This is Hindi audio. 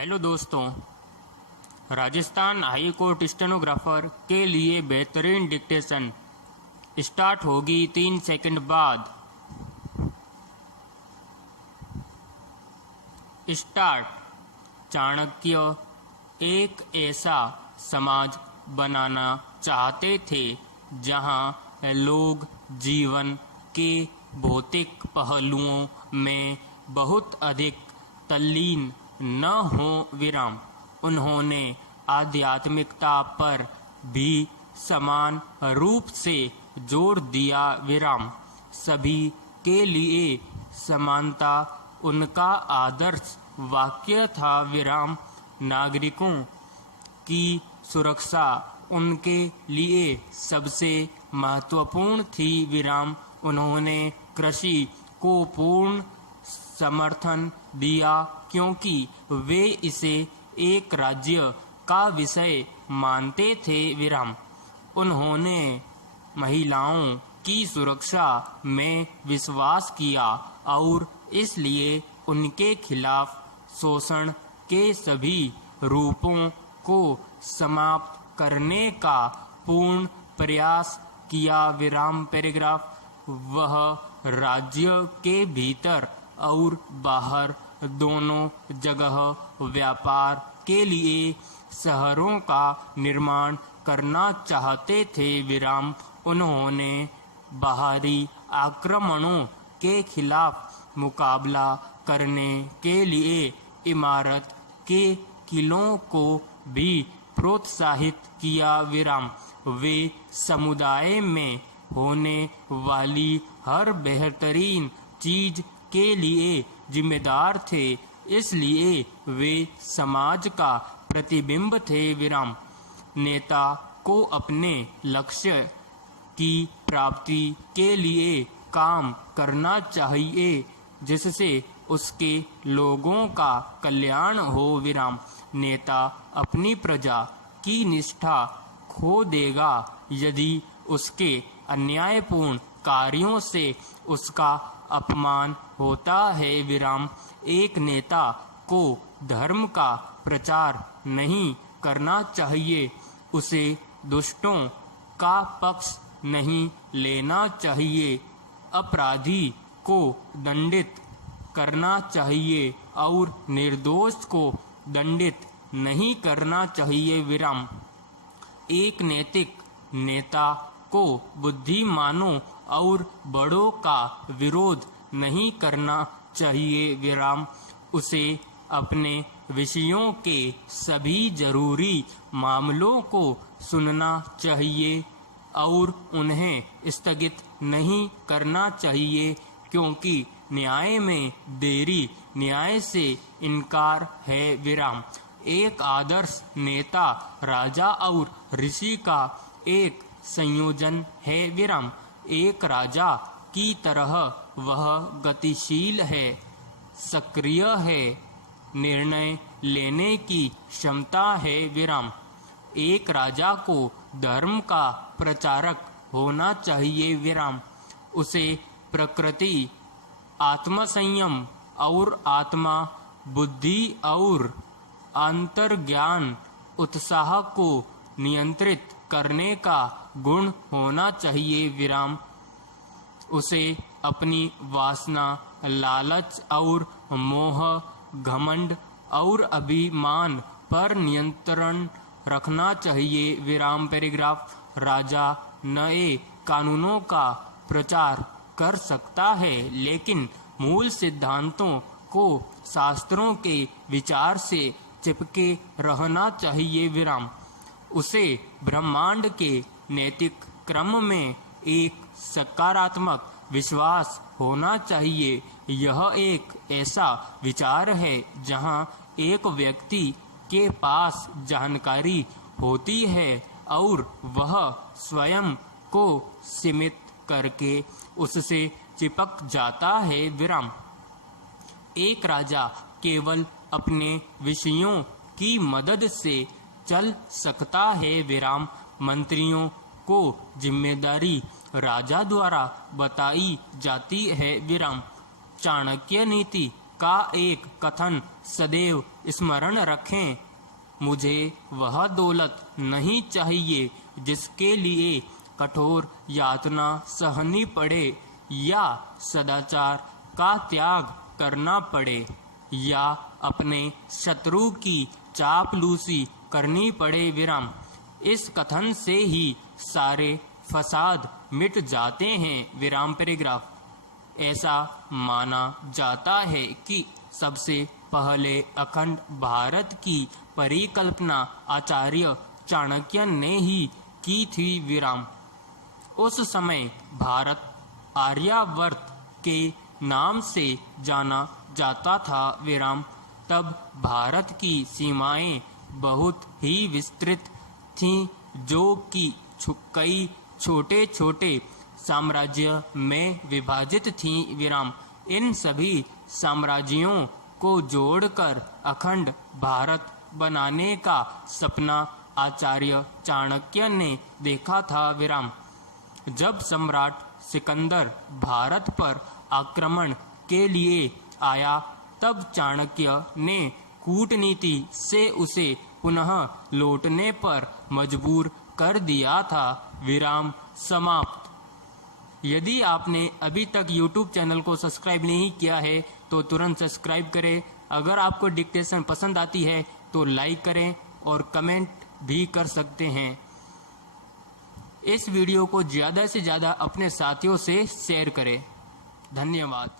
हेलो दोस्तों, राजस्थान हाई कोर्ट स्टेनोग्राफर के लिए बेहतरीन डिक्टेशन स्टार्ट होगी 3 सेकंड बाद। स्टार्ट। चाणक्य एक ऐसा समाज बनाना चाहते थे जहां लोग जीवन के भौतिक पहलुओं में बहुत अधिक तल्लीन न हो विराम। उन्होंने आध्यात्मिकता पर भी समान रूप से जोर दिया विराम। सभी के लिए समानता उनका आदर्श वाक्य था विराम। नागरिकों की सुरक्षा उनके लिए सबसे महत्वपूर्ण थी विराम। उन्होंने कृषि को पूर्ण समर्थन दिया क्योंकि वे इसे एक राज्य का विषय मानते थे विराम। उन्होंने महिलाओं की सुरक्षा में विश्वास किया और इसलिए उनके खिलाफ शोषण के सभी रूपों को समाप्त करने का पूर्ण प्रयास किया विराम। पैराग्राफ। वह राज्य के भीतर और बाहर दोनों जगह व्यापार के लिए शहरों का निर्माण करना चाहते थे विराम। उन्होंने बाहरी आक्रमणों के खिलाफ मुकाबला करने के लिए इमारत के किलों को भी प्रोत्साहित किया विराम। वे समुदाय में होने वाली हर बेहतरीन चीज के लिए जिम्मेदार थे, इसलिए वे समाज का प्रतिबिंब थे विराम। नेता को अपने लक्ष्य की प्राप्ति के लिए काम करना चाहिए जिससे उसके लोगों का कल्याण हो विराम। नेता अपनी प्रजा की निष्ठा खो देगा यदि उसके अन्यायपूर्ण कार्यों से उसका अपमान होता है विराम। एक नेता को धर्म का प्रचार नहीं करना चाहिए, उसे दुष्टों का पक्ष नहीं लेना चाहिए, अपराधी को दंडित करना चाहिए और निर्दोष को दंडित नहीं करना चाहिए विराम। एक नैतिक नेता को बुद्धिमानों और बड़ों का विरोध नहीं करना चाहिए विराम। उसे अपने विषयों के सभी जरूरी मामलों को सुनना चाहिए और उन्हें स्थगित नहीं करना चाहिए क्योंकि न्याय में देरी न्याय से इनकार है विराम। एक आदर्श नेता राजा और ऋषि का एक संयोजन है विराम। एक राजा की तरह वह गतिशील है, सक्रिय है, निर्णय लेने की क्षमता है विराम। एक राजा को धर्म का प्रचारक होना चाहिए विराम। उसे प्रकृति, आत्मसंयम और आत्मा, बुद्धि और अंतर्ज्ञान, उत्साह को नियंत्रित करने का गुण होना चाहिए विराम। उसे अपनी वासना, लालच और मोह, घमंड और अभिमान पर नियंत्रण रखना चाहिए विराम। पैराग्राफ। राजा नए कानूनों का प्रचार कर सकता है लेकिन मूल सिद्धांतों को शास्त्रों के विचार से चिपके रहना चाहिए विराम। उसे ब्रह्मांड के नैतिक क्रम में एक सकारात्मक विश्वास होना चाहिए। यह एक ऐसा विचार है जहां एक व्यक्ति के पास जानकारी होती है और वह स्वयं को सीमित करके उससे चिपक जाता है विराम। एक राजा केवल अपने विषयों की मदद से चल सकता है विराम। मंत्रियों को जिम्मेदारी राजा द्वारा बताई जाती है विराम। चाणक्य नीति का एक कथन सदैव स्मरण रखें। मुझे वह दौलत नहीं चाहिए जिसके लिए कठोर यातना सहनी पड़े या सदाचार का त्याग करना पड़े या अपने शत्रु की चापलूसी करनी पड़े। विराम। इस कथन से ही सारे फसाद मिट जाते हैं। विराम पैराग्राफ। ऐसा माना जाता है कि सबसे पहले अखंड भारत की परिकल्पना आचार्य चाणक्य ने ही की थी। विराम। उस समय भारत आर्यावर्त के नाम से जाना जाता था। विराम। तब भारत की सीमाएं बहुत ही विस्तृत थीं, जो कि कई छोटे छोटे साम्राज्य में विभाजित थीं। विराम। इन सभी साम्राज्यों को जोड़कर अखंड भारत बनाने का सपना आचार्य चाणक्य ने देखा था। विराम। जब सम्राट सिकंदर भारत पर आक्रमण के लिए आया तब चाणक्य ने कूटनीति से उसे पुनः लौटने पर मजबूर कर दिया था। विराम समाप्त। यदि आपने अभी तक YouTube चैनल को सब्सक्राइब नहीं किया है तो तुरंत सब्सक्राइब करें। अगर आपको डिक्टेशन पसंद आती है तो लाइक करें और कमेंट भी कर सकते हैं। इस वीडियो को ज़्यादा से ज़्यादा अपने साथियों से शेयर करें। धन्यवाद।